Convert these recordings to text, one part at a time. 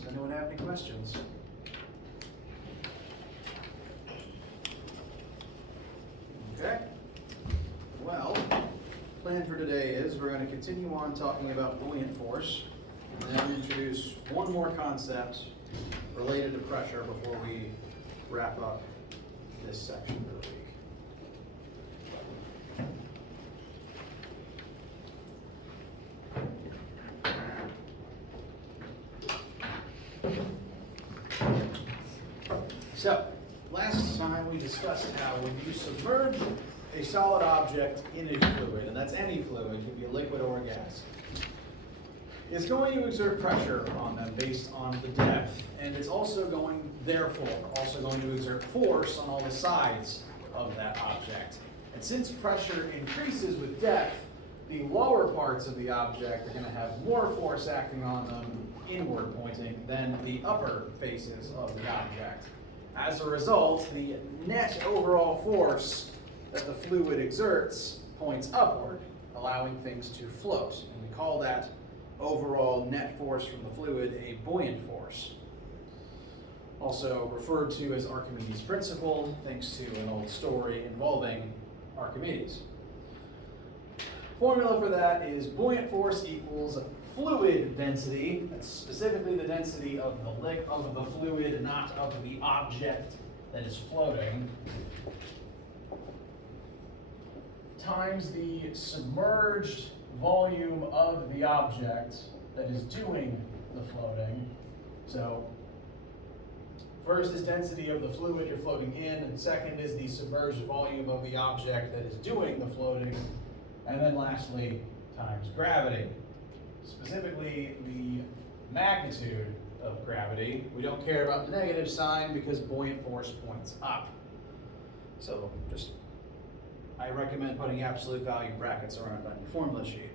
Does anyone have any questions? Okay. Well, plan for today is we're going to continue on talking about buoyant force and then introduce one more concept related to pressure before we wrap up this section for the week. So, last time we discussed how when you submerge a solid object in a fluid, and that's any fluid, it can be a liquid or a gas, it's going to exert pressure on them based on the depth, and it's also going, therefore, to exert force on all the sides of that object. And since pressure increases with depth, the lower parts of the object are going to have more force acting on them, inward pointing, than the upper faces of the object. As a result, the net overall force that the fluid exerts points upward, allowing things to float. And we call that overall net force from the fluid a buoyant force. Also referred to as Archimedes' principle, thanks to an old story involving Archimedes. Formula for that is buoyant force equals fluid density, that's specifically the density of the fluid, not of the object that is floating, times the submerged volume of the object that is doing the floating. So first is density of the fluid you're floating in, and second is the submerged volume of the object that is doing the floating, and then lastly times gravity. Specifically, the magnitude of gravity. We don't care about the negative sign because buoyant force points up. So I recommend putting absolute value brackets around on your formula sheet.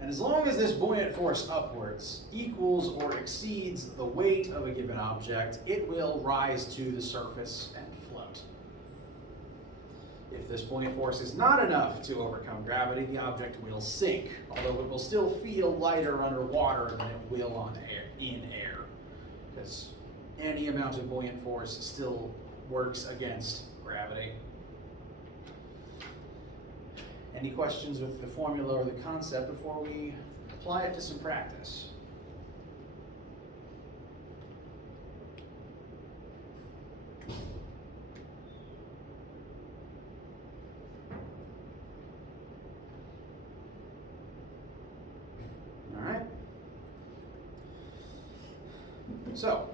And as long as this buoyant force upwards equals or exceeds the weight of a given object, it will rise to the surface and float. If this buoyant force is not enough to overcome gravity, the object will sink, although it will still feel lighter underwater than it will in air, because any amount of buoyant force still works against gravity. Any questions with the formula or the concept before we apply it to some practice? So,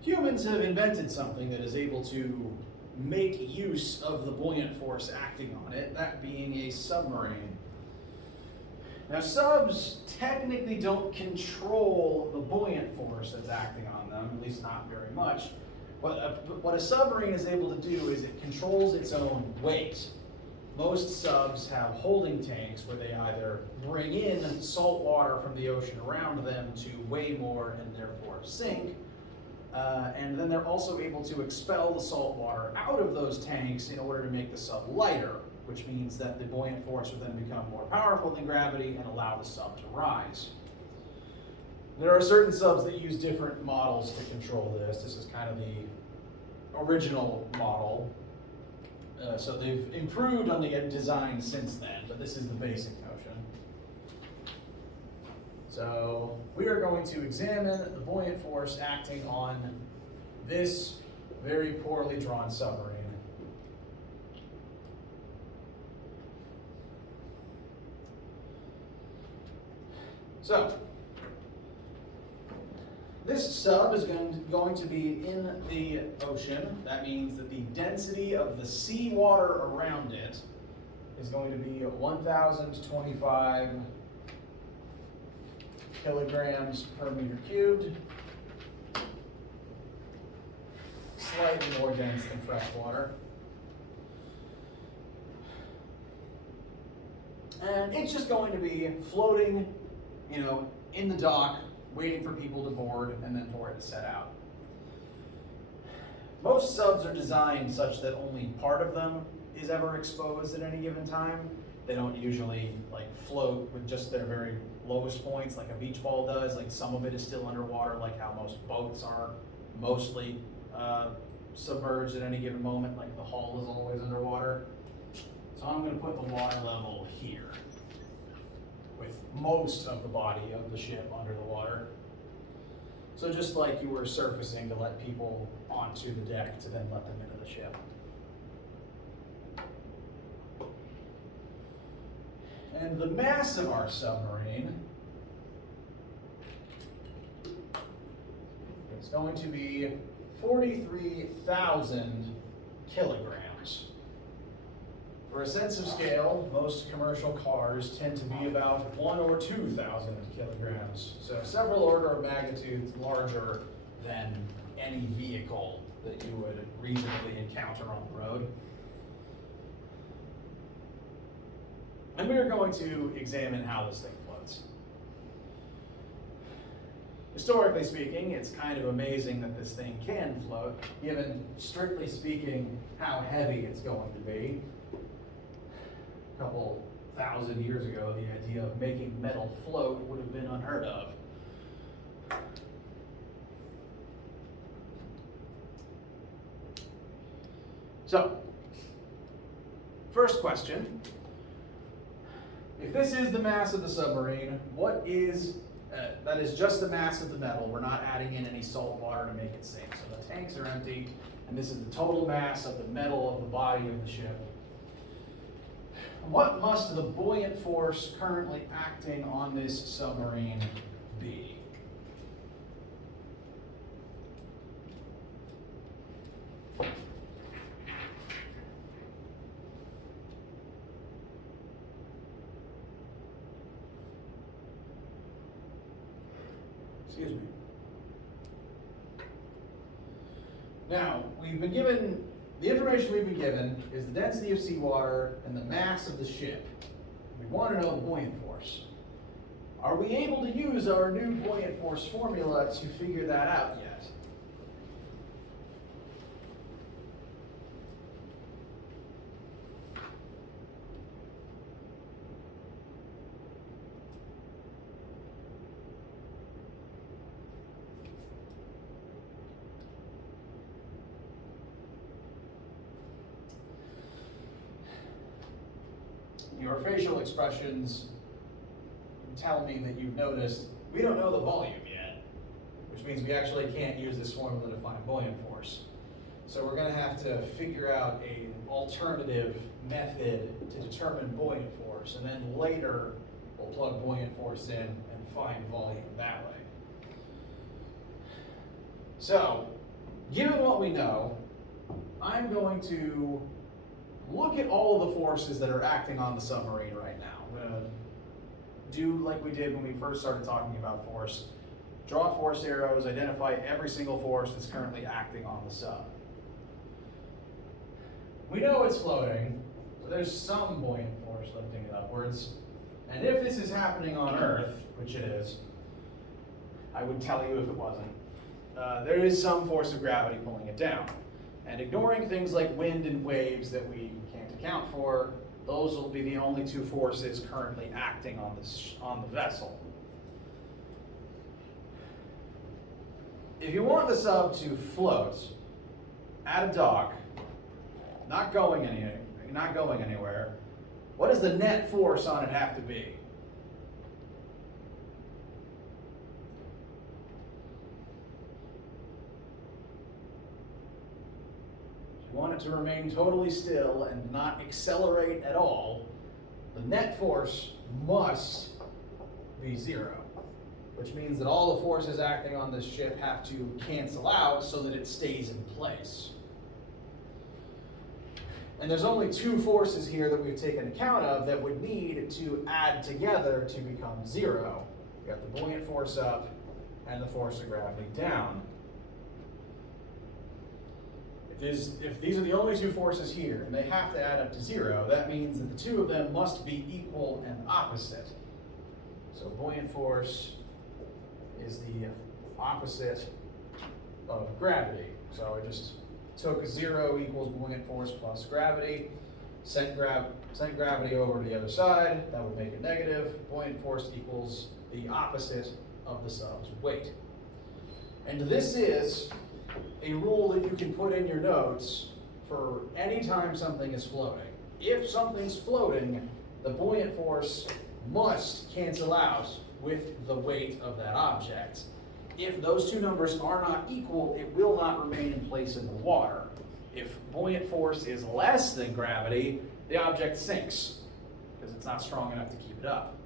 humans have invented something that is able to make use of the buoyant force acting on it, that being a submarine. Now, subs technically don't control the buoyant force that's acting on them, at least not very much. But what a submarine is able to do is it controls its own weight. Most subs have holding tanks where they either bring in salt water from the ocean around them to weigh more and therefore sink, and then they're also able to expel the salt water out of those tanks in order to make the sub lighter, which means that the buoyant force would then become more powerful than gravity and allow the sub to rise. There are certain subs that use different models to control this. This is kind of the original model. So they've improved on the design since then, but this is the basic notion. So we are going to examine the buoyant force acting on this very poorly drawn submarine. So this sub is going to be in the ocean. That means that the density of the seawater around it is going to be 1,025 kilograms per meter cubed. Slightly more dense than fresh water. And it's just going to be floating, in the dock, waiting for people to board, and then for it to set out. Most subs are designed such that only part of them is ever exposed at any given time. They don't usually float with just their very lowest points like a beach ball does. Like some of it is still underwater, like how most boats are mostly submerged at any given moment, like the hull is always underwater. So I'm going to put the water level here, with most of the body of the ship under the water. So just like you were surfacing to let people onto the deck to then let them into the ship. And the mass of our submarine is going to be 43,000 kilograms. For a sense of scale, most commercial cars tend to be about 1,000 or 2,000 kilograms. So several order of magnitudes larger than any vehicle that you would reasonably encounter on the road. And we are going to examine how this thing floats. Historically speaking, it's kind of amazing that this thing can float, given, strictly speaking, how heavy it's going to be. A couple thousand years ago, the idea of making metal float would have been unheard of. So, first question. If this is the mass of the submarine, what is, that is just the mass of the metal. We're not adding in any salt water to make it safe. So the tanks are empty, and this is the total mass of the metal of the body of the ship. What must the buoyant force currently acting on this submarine be? Excuse me. Now, we've been given, the information we've been given is the density of seawater and the mass of the ship. We want to know the buoyant force. Are we able to use our new buoyant force formula to figure that out yet? Your facial expressions tell me that you've noticed we don't know the volume yet, which means we actually can't use this formula to find buoyant force. So we're going to have to figure out an alternative method to determine buoyant force, and then later we'll plug buoyant force in and find volume that way. So, given what we know, I'm going to look at all of the forces that are acting on the submarine right now. I'm going to do like we did when we first started talking about force. Draw force arrows, identify every single force that's currently acting on the sub. We know it's floating, so there's some buoyant force lifting it upwards. And if this is happening on Earth, which it is, I would tell you if it wasn't, there is some force of gravity pulling it down. And ignoring things like wind and waves that we can't account for, those will be the only two forces currently acting on the vessel. If you want the sub to float at a dock, not going anywhere, what does the net force on it have to be? If you want it to remain totally still and not accelerate at all, the net force must be zero, which means that all the forces acting on this ship have to cancel out so that it stays in place. And there's only two forces here that we've taken account of that would need to add together to become zero. We got the buoyant force up and the force of gravity down. If these are the only two forces here, and they have to add up to zero, that means that the two of them must be equal and opposite. So buoyant force is the opposite of gravity. So I just took 0 equals buoyant force plus gravity, sent gravity over to the other side, that would make it negative. Buoyant force equals the opposite of the sub's weight. And this is a rule that you can put in your notes for any time something is floating. If something's floating, the buoyant force must cancel out with the weight of that object. If those two numbers are not equal, it will not remain in place in the water. If buoyant force is less than gravity, the object sinks because it's not strong enough to keep it up.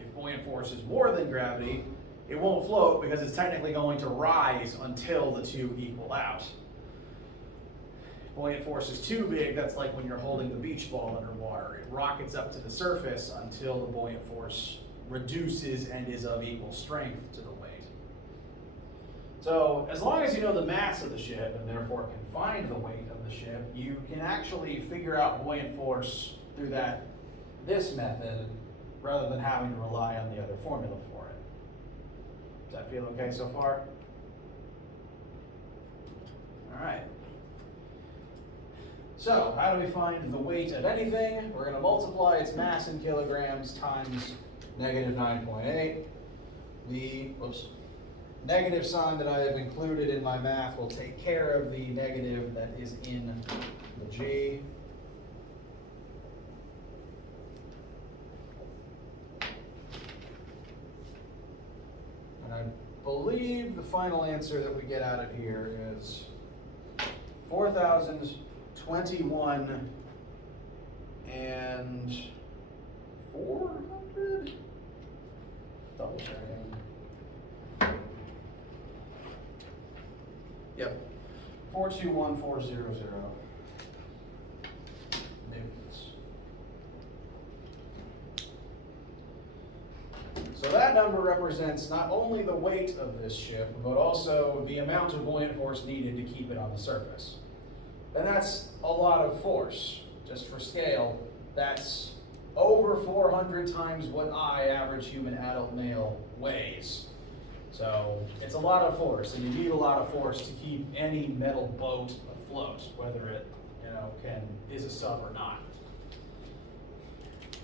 If buoyant force is more than gravity, it won't float because it's technically going to rise until the two equal out. If buoyant force is too big, that's like when you're holding the beach ball underwater. It rockets up to the surface until the buoyant force reduces and is of equal strength to the weight. So as long as you know the mass of the ship and therefore can find the weight of the ship, you can actually figure out buoyant force through this method rather than having to rely on the other formula for it. Does that feel okay so far? All right. So how do we find the weight of anything? We're going to multiply its mass in kilograms times negative 9.8. The negative sign that I have included in my math will take care of the negative that is in the G. And I believe the final answer that we get out of here is 4,021 and 400? Double checking. Yep, 421400 newtons. So that number represents not only the weight of this ship, but also the amount of buoyant force needed to keep it on the surface. And that's a lot of force. Just for scale, that's over 400 times what I, average human adult male, weighs. So it's a lot of force, and you need a lot of force to keep any metal boat afloat, whether it is a sub or not.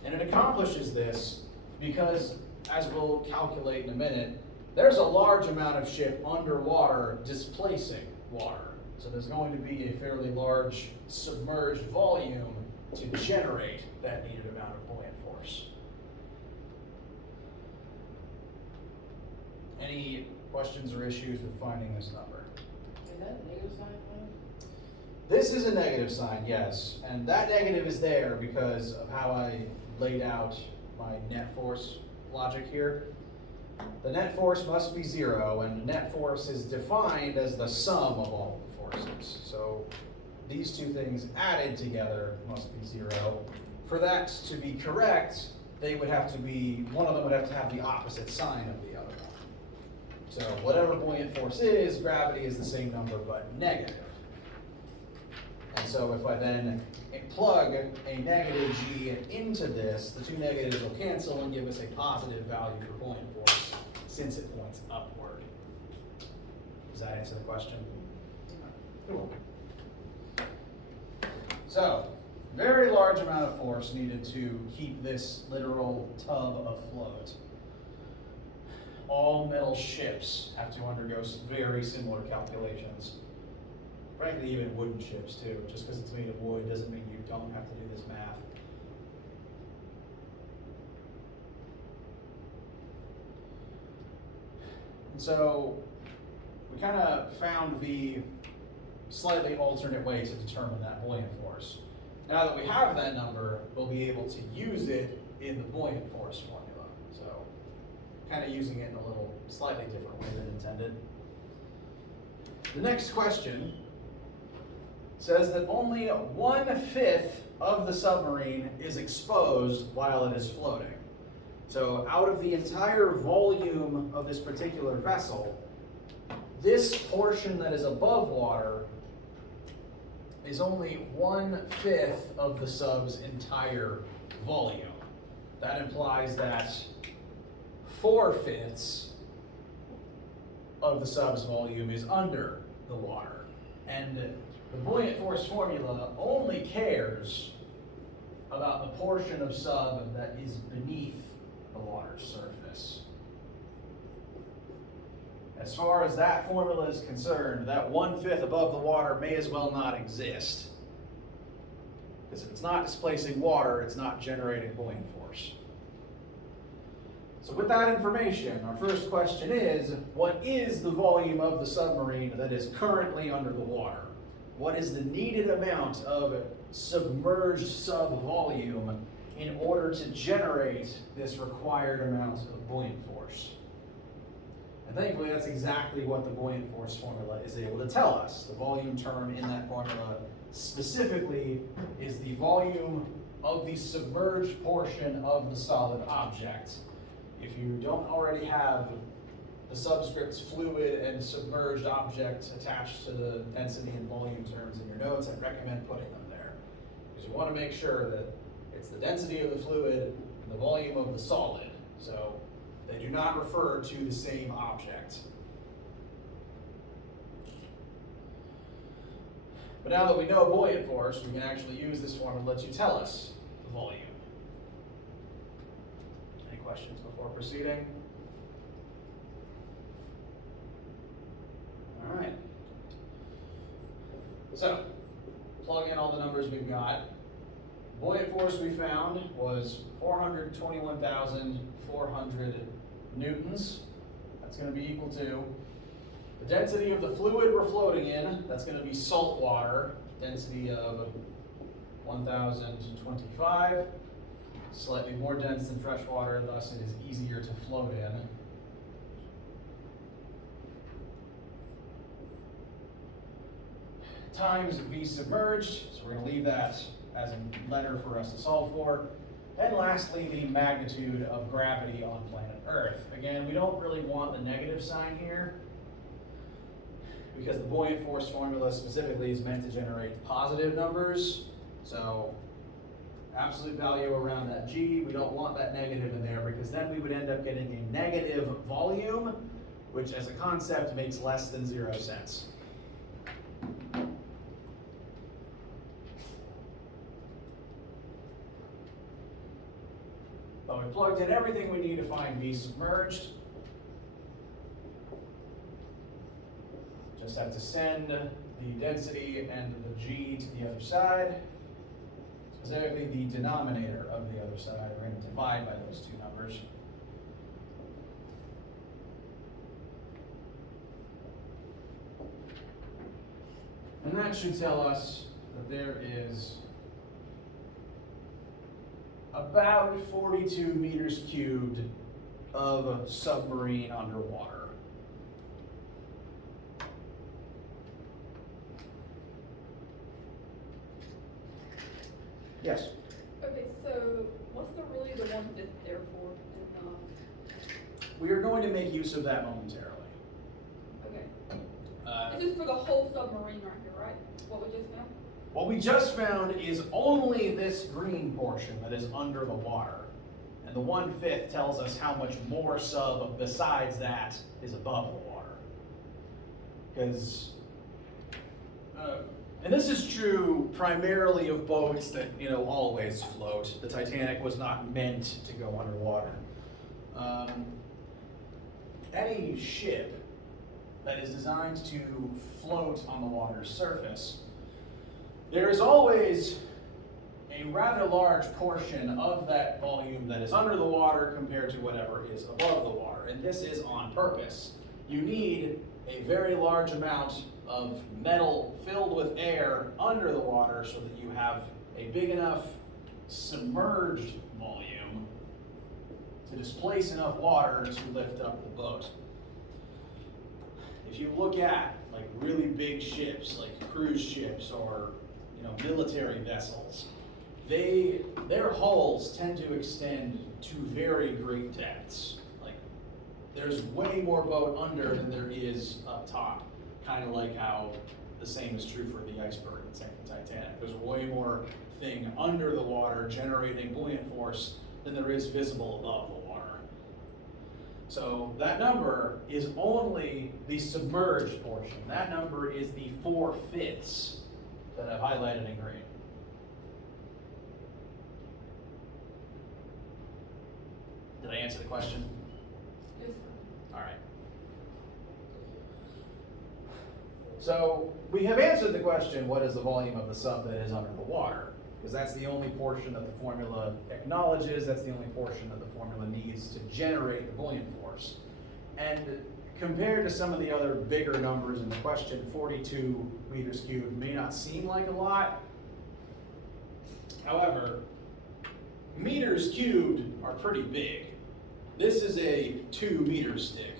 And it accomplishes this because, as we'll calculate in a minute, there's a large amount of ship underwater displacing water. So there's going to be a fairly large submerged volume to generate that needed amount of buoyant force. Any questions or issues with finding this number? Is that a negative sign? This is a negative sign, yes. And that negative is there because of how I laid out my net force logic here. The net force must be 0, and the net force is defined as the sum of all the forces. So these two things added together must be 0. For that to be correct, one of them would have to have the opposite sign of the other one. So whatever buoyant force is, gravity is the same number but negative. And so if I then plug a negative G into this, the two negatives will cancel and give us a positive value for buoyant force since it points upward. Does that answer the question? Cool. So, very large amount of force needed to keep this literal tub afloat. All metal ships have to undergo very similar calculations. Frankly, even wooden ships too. Just because it's made of wood doesn't mean you don't have to do this math. And so we kind of found the slightly alternate way to determine that buoyant force. Now that we have that number, we'll be able to use it in the buoyant force formula. So kind of using it in a little slightly different way than intended. The next question says that only 1/5 of the submarine is exposed while it is floating. So out of the entire volume of this particular vessel, this portion that is above water is only 1/5 of the sub's entire volume. That implies that 4/5 of the sub's volume is under the water. And the buoyant force formula only cares about the portion of sub that is beneath the water's surface. surface. As far as that formula is concerned, that 1/5 above the water may as well not exist. Because if it's not displacing water, it's not generating buoyant force. So with that information, our first question is, what is the volume of the submarine that is currently under the water? What is the needed amount of submerged sub-volume in order to generate this required amount of buoyant force? And thankfully, that's exactly what the buoyant force formula is able to tell us. The volume term in that formula specifically is the volume of the submerged portion of the solid object. If you don't already have the subscripts fluid and submerged object attached to the density and volume terms in your notes, I recommend putting them there. Because you want to make sure that it's the density of the fluid and the volume of the solid. So they do not refer to the same object. But now that we know buoyant force, we can actually use this formula to tell us the volume. Any questions before proceeding? All right. So, plug in all the numbers we've got. Buoyant force we found was 421,400 newtons. That's going to be equal to the density of the fluid we're floating in. That's going to be salt water, density of 1,025. Slightly more dense than fresh water, thus it is easier to float in. Times V submerged, so we're going to leave that as a letter for us to solve for. And lastly, the magnitude of gravity on planet Earth. Again, we don't really want the negative sign here because the buoyant force formula specifically is meant to generate positive numbers. So absolute value around that G, we don't want that negative in there because then we would end up getting a negative volume, which as a concept makes less than 0 cents. But we plugged in everything we need to find V submerged. Just have to send the density and the G to the other side. Specifically the denominator of the other side. We're going to divide by those two numbers. And that should tell us that there is about 42 meters cubed of submarine underwater. Yes? Okay, so what's really the 1/5 there for? We are going to make use of that momentarily. Okay. This is for the whole submarine right here, right? What we just found? What we just found is only this green portion that is under the water. And the 1/5 tells us how much more sub besides that is above the water. Because, and this is true primarily of boats that, always float. The Titanic was not meant to go underwater. Any ship that is designed to float on the water's surface, there is always a rather large portion of that volume that is under the water compared to whatever is above the water. And this is on purpose. You need a very large amount of metal filled with air under the water so that you have a big enough submerged volume to displace enough water to lift up the boat. If you look at like really big ships, like cruise ships or military vessels, their hulls tend to extend to very great depths. Like there's way more boat under than there is up top. Kind of like how the same is true for the iceberg that sank the Titanic. There's way more thing under the water generating buoyant force than there is visible above the water. So that number is only the submerged portion. That number is the 4/5 that I've highlighted in green. Did I answer the question? All right. So we have answered the question, what is the volume of the sub that is under the water? Because that's the only portion that the formula acknowledges, that's the only portion that the formula needs to generate the buoyant force. And compared to some of the other bigger numbers in the question, 42 meters cubed may not seem like a lot. However, meters cubed are pretty big. This is a 2 meter stick.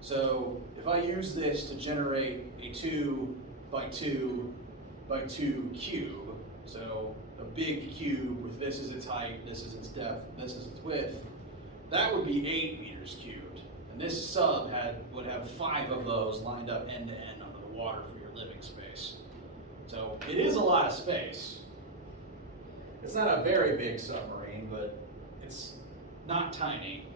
So if I use this to generate a 2 by 2 by 2 cube, so a big cube with this is its height, this is its depth, this is its width, that would be 8 meters cubed. And this sub would have 5 of those lined up end to end under the water for your living space. So it is a lot of space. It's not a very big submarine, but it's not tiny.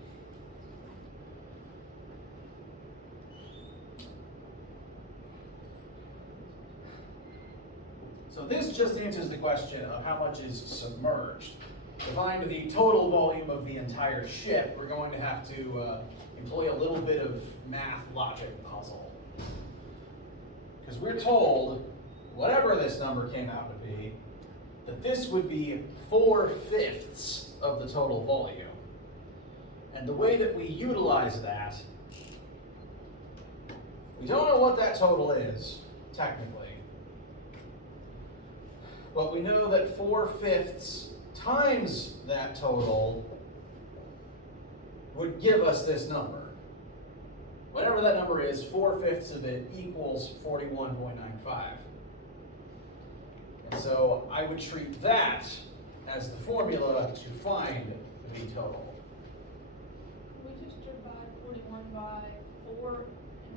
So this just answers the question of how much is submerged. To find the total volume of the entire ship, we're going to have to employ a little bit of math logic puzzle. Because we're told, whatever this number came out to be, that this would be 4/5 of the total volume. And the way that we utilize that, we don't know what that total is, technically. But we know that 4/5 times that total would give us this number. Whatever that number is, 4/5 of it equals 41.95. And so I would treat that as the formula to find the total. Can we just divide 41 by 4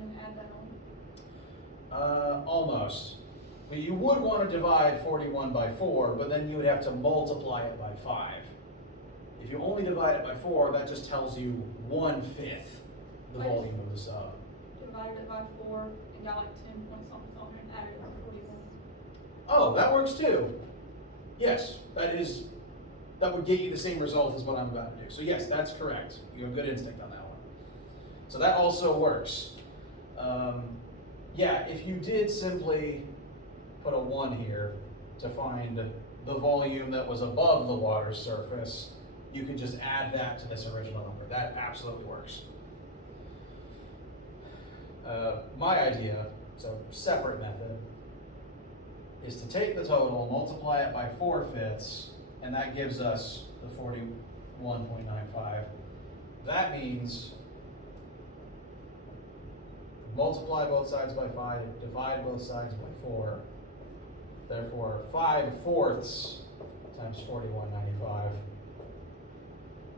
and then add that on? Almost. Well, you would want to divide 41 by 4, but then you would have to multiply it by 5. If you only divide it by 4, that just tells you 1/5 the volume of the sub. Divided it by 4 and got like 10 point something and added it to 41. Oh, that works too. Yes, that would get you the same result as what I'm about to do. So yes, that's correct. You have good instinct on that one. So that also works. Yeah, if you did simply put a 1 here to find the volume that was above the water surface, you can just add that to this original number. That absolutely works. My idea, so separate method, is to take the total, multiply it by 4/5, and that gives us the 41.95. That means multiply both sides by 5, divide both sides by 4. Therefore, 5/4 times 41.95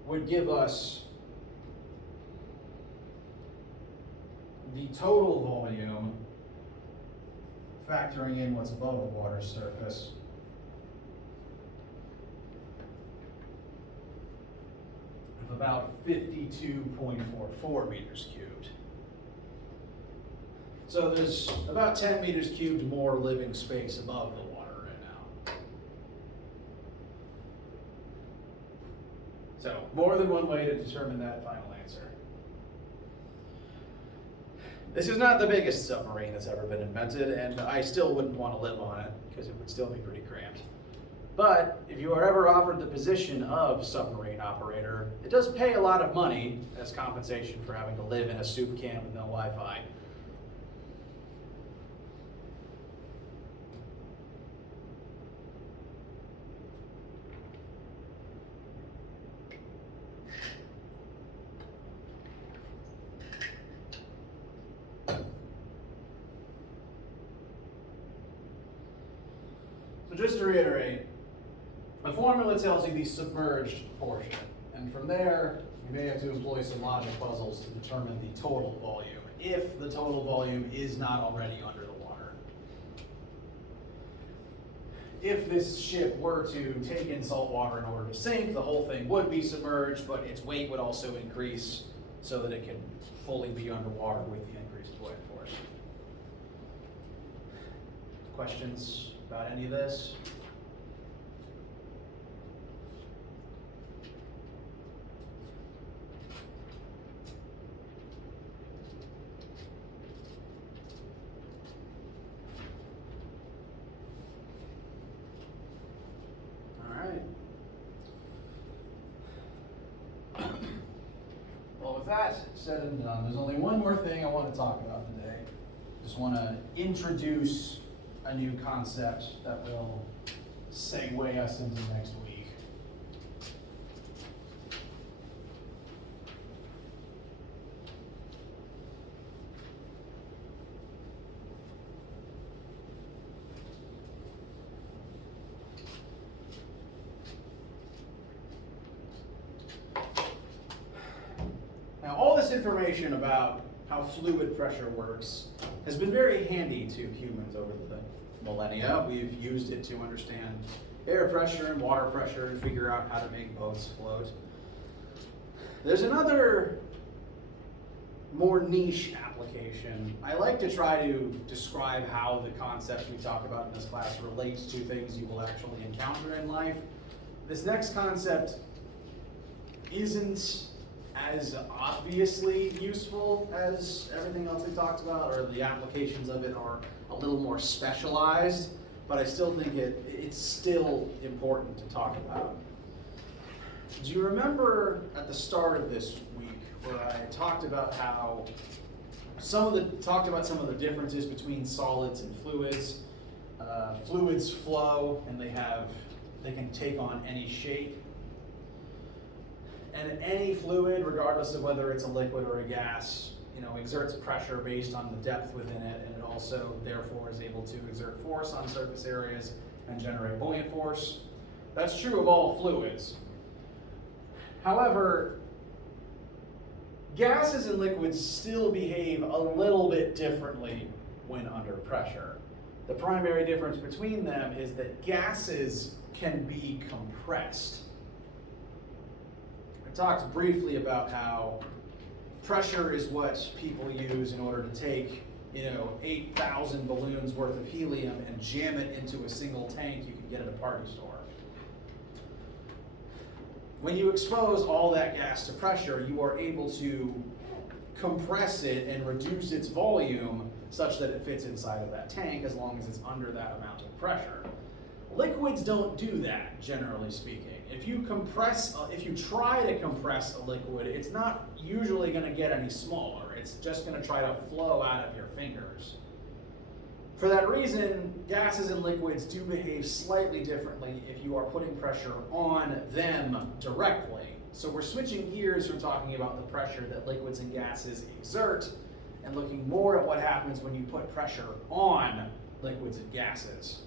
would give us the total volume, factoring in what's above the water surface, of about 52.44 meters cubed. So there's about 10 meters cubed more living space above the water right now. So more than one way to determine that final answer. This is not the biggest submarine that's ever been invented, and I still wouldn't want to live on it because it would still be pretty cramped. But if you are ever offered the position of submarine operator, it does pay a lot of money as compensation for having to live in a soup can with no Wi-Fi. So just to reiterate, the formula tells you the submerged portion, and from there, you may have to employ some logic puzzles to determine the total volume, if the total volume is not already under the water. If this ship were to take in salt water in order to sink, the whole thing would be submerged, but its weight would also increase so that it can fully be underwater with the increased buoyant force. Questions about any of this? said and done, there's only one more thing I want to talk about today. Just want to introduce a new concept that will segue us into next week. Now, all this information about how fluid pressure works has been very handy to humans over the millennia. We've used it to understand air pressure and water pressure and figure out how to make boats float. There's another more niche application. I like to try to describe how the concepts we talk about in this class relates to things you will actually encounter in life. This next concept isn't as obviously useful as everything else we talked about, or the applications of it are a little more specialized, but I still think it's still important to talk about. Do you remember at the start of this week where I talked about how some of the differences between solids and fluids? Fluids flow and they can take on any shape. And any fluid, regardless of whether it's a liquid or a gas, exerts pressure based on the depth within it, and it also, therefore, is able to exert force on surface areas and generate buoyant force. That's true of all fluids. However, gases and liquids still behave a little bit differently when under pressure. The primary difference between them is that gases can be compressed. I talked briefly about how pressure is what people use in order to take 8,000 balloons worth of helium and jam it into a single tank you can get at a party store. When you expose all that gas to pressure, you are able to compress it and reduce its volume such that it fits inside of that tank as long as it's under that amount of pressure. Liquids don't do that, generally speaking. If you try to compress a liquid, it's not usually going to get any smaller. It's just going to try to flow out of your fingers. For that reason, gases and liquids do behave slightly differently if you are putting pressure on them directly. So we're switching gears from talking about the pressure that liquids and gases exert and looking more at what happens when you put pressure on liquids and gases.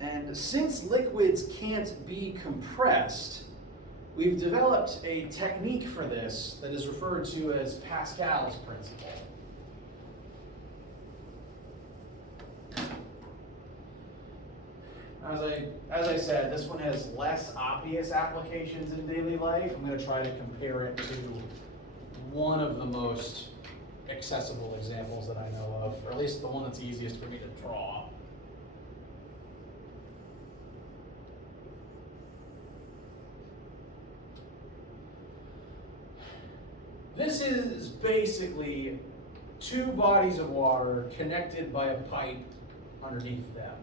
And since liquids can't be compressed, we've developed a technique for this that is referred to as Pascal's principle. As I said, this one has less obvious applications in daily life. I'm going to try to compare it to one of the most accessible examples that I know of, or at least the one that's easiest for me to draw. This is basically two bodies of water connected by a pipe underneath them.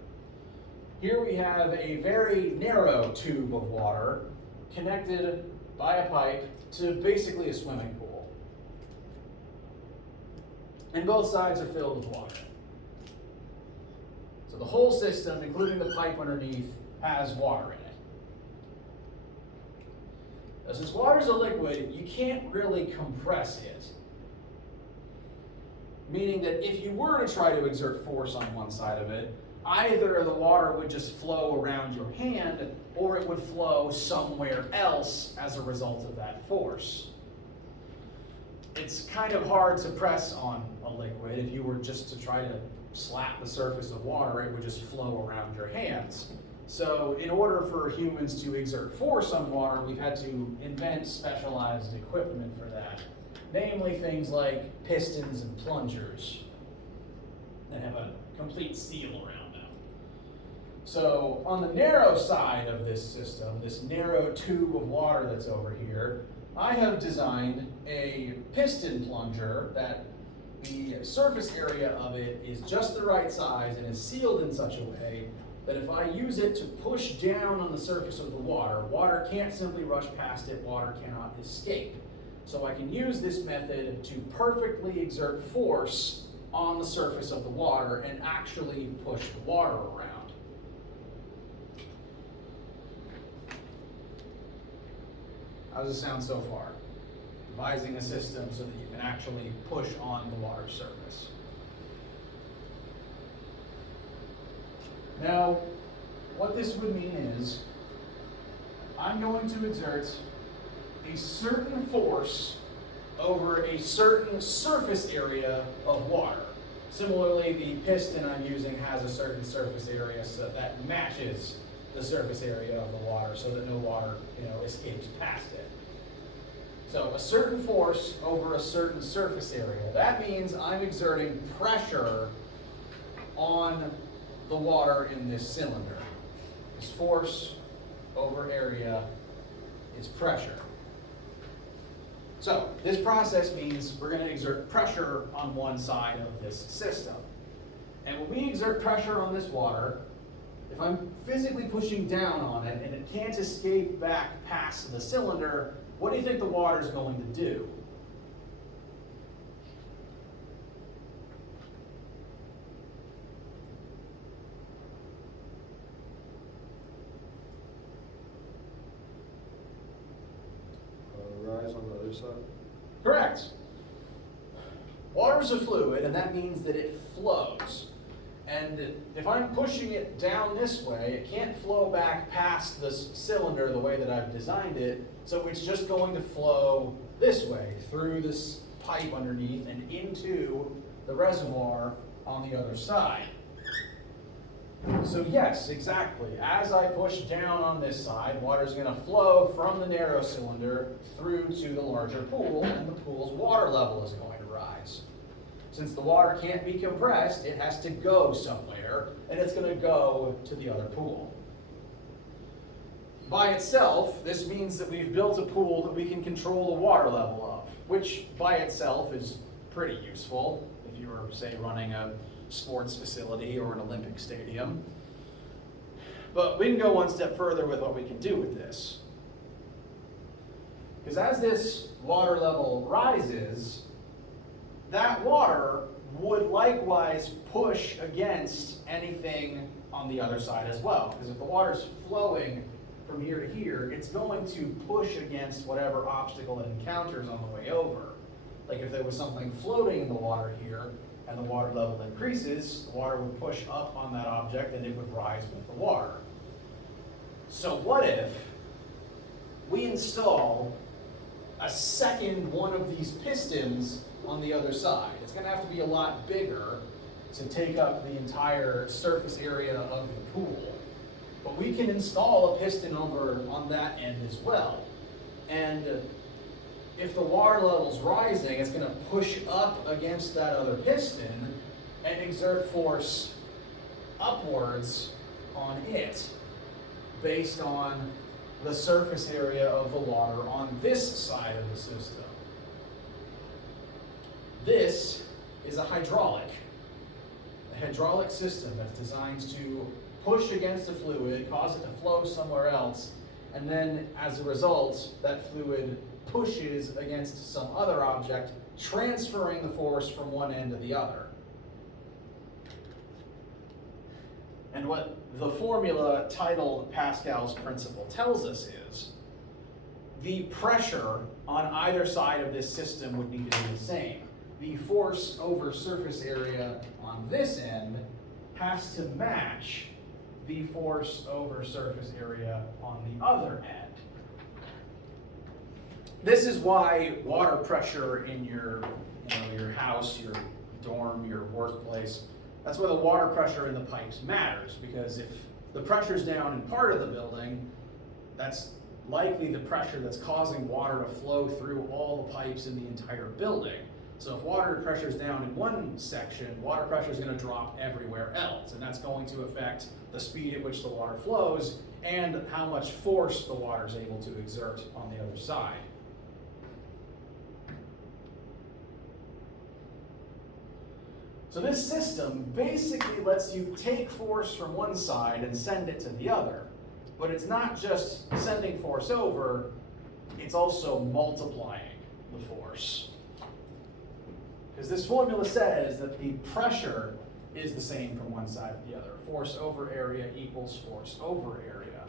Here we have a very narrow tube of water connected by a pipe to basically a swimming pool. And both sides are filled with water. So the whole system, including the pipe underneath, has water in it. Now, since water is a liquid, you can't really compress it. Meaning that if you were to try to exert force on one side of it, either the water would just flow around your hand, or it would flow somewhere else as a result of that force. It's kind of hard to press on a liquid. If you were just to try to slap the surface of water, it would just flow around your hands. So in order for humans to exert force on water, we've had to invent specialized equipment for that. Namely things like pistons and plungers that have a complete seal around them. So on the narrow side of this system, this narrow tube of water that's over here, I have designed a piston plunger that the surface area of it is just the right size and is sealed in such a way that if I use it to push down on the surface of the water, water can't simply rush past it, water cannot escape. So I can use this method to perfectly exert force on the surface of the water and actually push the water around. How does it sound so far? Devising a system so that you can actually push on the water surface. Now, what this would mean is, I'm going to exert a certain force over a certain surface area of water. Similarly, the piston I'm using has a certain surface area so that matches the surface area of the water so that no water, escapes past it. So a certain force over a certain surface area. That means I'm exerting pressure on the water in this cylinder. This force over area is pressure. So this process means we're going to exert pressure on one side of this system. And when we exert pressure on this water, if I'm physically pushing down on it and it can't escape back past the cylinder, what do you think the water is going to do? Rise on the other side? Correct. Water is a fluid, and that means that it flows. And if I'm pushing it down this way, it can't flow back past this cylinder the way that I've designed it, so it's just going to flow this way, through this pipe underneath and into the reservoir on the other side. So yes, exactly. As I push down on this side, water is going to flow from the narrow cylinder through to the larger pool, and the pool's water level is going to rise. Since the water can't be compressed, it has to go somewhere, and it's going to go to the other pool. By itself, this means that we've built a pool that we can control the water level of, which by itself is pretty useful if you were, say, running a sports facility or an Olympic stadium. But we can go one step further with what we can do with this. Because as this water level rises, that water would likewise push against anything on the other side as well. Because if the water's flowing from here to here, it's going to push against whatever obstacle it encounters on the way over. Like if there was something floating in the water here, and the water level increases, the water would push up on that object and it would rise with the water. So what if we install a second one of these pistons on the other side? It's going to have to be a lot bigger to take up the entire surface area of the pool. But we can install a piston over on that end as well. And if the water level's rising, it's going to push up against that other piston and exert force upwards on it based on the surface area of the water on this side of the system. This is a hydraulic system that's designed to push against the fluid, cause it to flow somewhere else, and then as a result, that fluid pushes against some other object, transferring the force from one end to the other. And what the formula titled Pascal's principle tells us is the pressure on either side of this system would need to be the same. The force over surface area on this end has to match the force over surface area on the other end. This is why water pressure in your house, your dorm, your workplace, that's why the water pressure in the pipes matters, because if the pressure's down in part of the building, that's likely the pressure that's causing water to flow through all the pipes in the entire building. So if water pressure is down in one section, water pressure is going to drop everywhere else, and that's going to affect the speed at which the water flows and how much force the water is able to exert on the other side. So this system basically lets you take force from one side and send it to the other. But it's not just sending force over, it's also multiplying. the force. Because this formula says that the pressure is the same from one side to the other. Force over area equals force over area.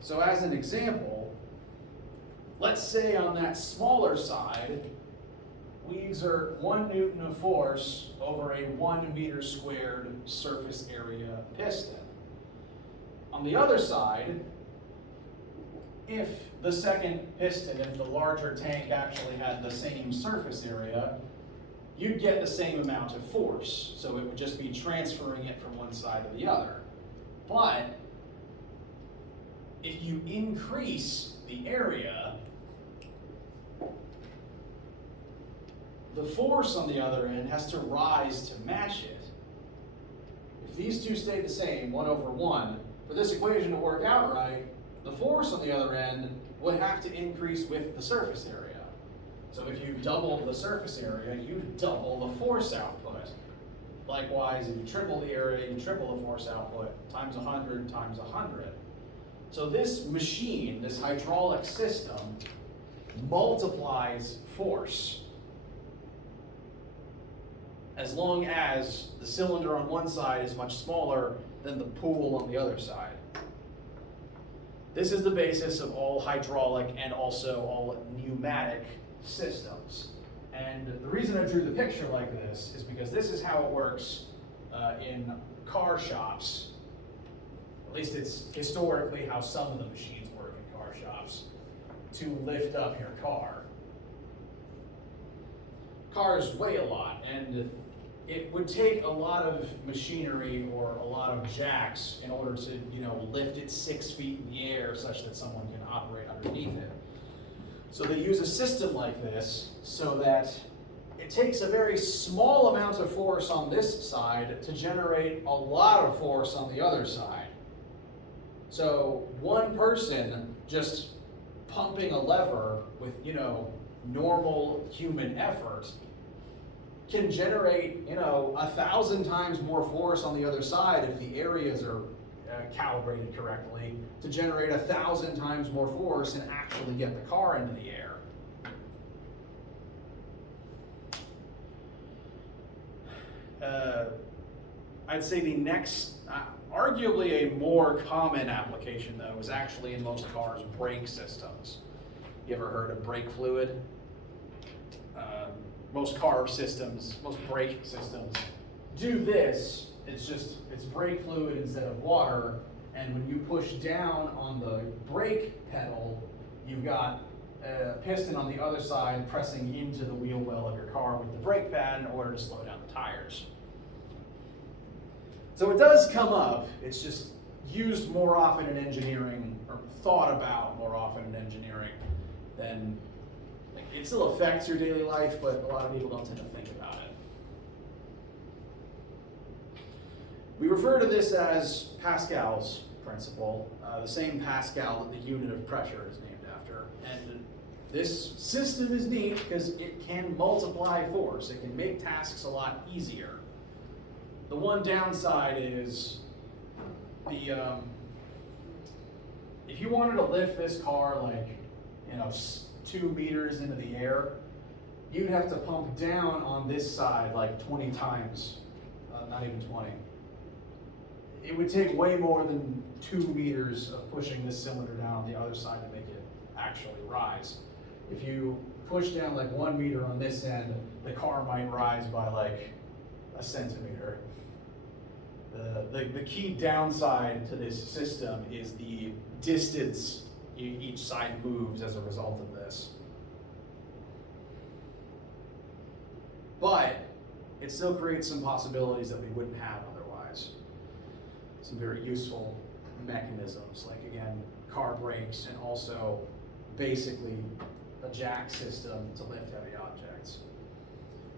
So as an example, let's say on that smaller side, we exert 1 Newton of force over a 1 meter squared surface area piston. On the other side, if the second piston, if the larger tank actually had the same surface area, you'd get the same amount of force. So it would just be transferring it from one side to the other. But if you increase the area, the force on the other end has to rise to match it. If these two stay the same, 1 over 1, for this equation to work out right, the force on the other end would have to increase with the surface area. So if you double the surface area, you double the force output. Likewise, if you triple the area, you triple the force output, times 100 times 100. So this machine, this hydraulic system, multiplies force as long as the cylinder on one side is much smaller than the pool on the other side. This is the basis of all hydraulic and also all pneumatic systems. And the reason I drew the picture like this is because this is how it works in car shops. At least it's historically how some of the machines work in car shops, to lift up your car. Cars weigh a lot, and it would take a lot of machinery or a lot of jacks in order to, lift it 6 feet in the air such that someone can operate underneath it. So they use a system like this so that it takes a very small amount of force on this side to generate a lot of force on the other side. So one person just pumping a lever with, normal human effort can generate, 1,000 times more force on the other side if the areas are calibrated correctly, to generate 1,000 times more force and actually get the car into the air. I'd say the next, arguably a more common application though, is actually in most cars' brake systems. You ever heard of brake fluid? Most car systems, most brake systems do this. It's brake fluid instead of water, and when you push down on the brake pedal, you've got a piston on the other side pressing into the wheel well of your car with the brake pad in order to slow down the tires. So it does come up, it's just used more often in engineering, or thought about more often in engineering than, it still affects your daily life, but a lot of people don't tend to think about it. We refer to this as Pascal's principle, the same Pascal that the unit of pressure is named after. And this system is neat because it can multiply force. It can make tasks a lot easier. The one downside is if you wanted to lift this car 2 meters into the air, you'd have to pump down on this side 20 times, not even 20. It would take way more than 2 meters of pushing this cylinder down on the other side to make it actually rise. If you push down 1 meter on this end, the car might rise by a centimeter. The key downside to this system is the distance each side moves as a result of this. But it still creates some possibilities that we wouldn't have otherwise. Some very useful mechanisms, like again, car brakes, and also basically a jack system to lift heavy objects.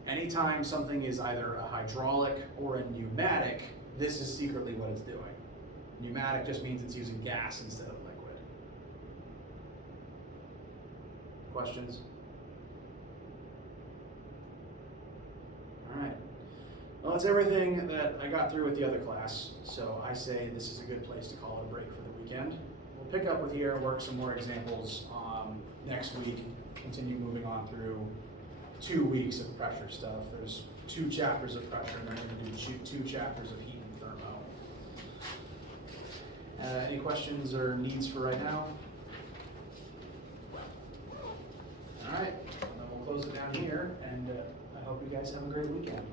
Anytime something is either a hydraulic or a pneumatic, this is secretly what it's doing. Pneumatic just means it's using gas instead of liquid. Questions? All right. Well, that's everything that I got through with the other class, so I say this is a good place to call it a break for the weekend. pick up with here, work some more examples next week, continue moving on through 2 weeks of pressure stuff. There's 2 chapters of pressure, and then we're going to do 2 chapters of heat and thermo. Any questions or needs for right now? All right, then we'll close it down here, and I hope you guys have a great weekend.